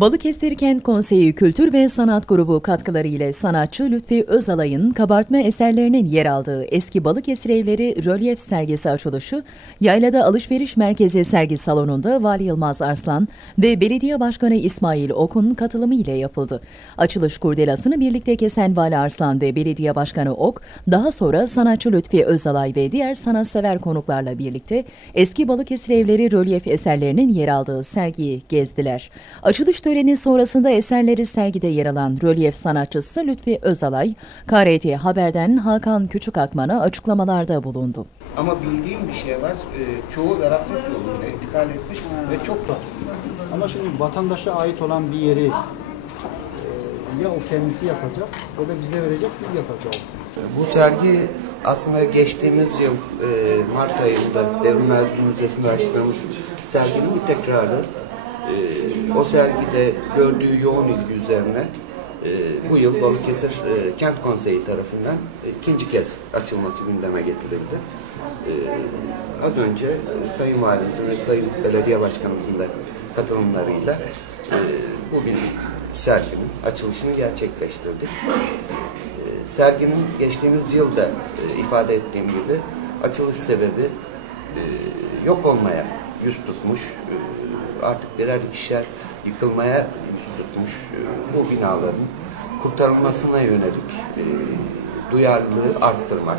Balıkesir Kent Konseyi Kültür ve Sanat Grubu katkıları ile sanatçı Lütfi Özalay'ın kabartma eserlerinin yer aldığı eski Balıkesir Evleri rölyef sergisi açılışı, Yaylada Alışveriş Merkezi sergi salonunda Vali Yılmaz Arslan ve Belediye Başkanı İsmail Ok'un katılımı ile yapıldı. Açılış kurdelasını birlikte kesen Vali Arslan ve Belediye Başkanı Ok, daha sonra sanatçı Lütfi Özalay ve diğer sanatsever konuklarla birlikte eski Balıkesir Evleri rölyef eserlerinin yer aldığı sergiyi gezdiler. Açılış töreni sonrasında eserleri sergide yer alan rölyef sanatçısı Lütfi Özalay, KRT Haber'den Hakan Küçükakman'a açıklamalarda bulundu. Ama bildiğim bir şey var. e, çoğu veraset yoluyla intikal etmiş ve çok Ama şimdi vatandaşa ait olan bir yeri e, ya o kendisi yapacak o da bize verecek biz yapacağız. Bu sergi aslında geçtiğimiz yıl e, Mart ayında Devrimler Müzesi'nde açtığımız serginin bir tekrarı. E, o sergide gördüğü yoğun ilgi üzerine e, bu yıl Balıkesir e, Kent Konseyi tarafından e, ikinci kez açılması gündeme getirildi. Az önce Sayın Valimizin ve Sayın Belediye Başkanımızın da katılımlarıyla bugün serginin açılışını gerçekleştirdik. Serginin geçtiğimiz yılda ifade ettiğim gibi açılış sebebi yok olmaya yüz tutmuş, e, artık birer ikişer yıkılmaya yüz tutmuş e, bu binaların kurtarılmasına yönelik e, duyarlılığı arttırmak.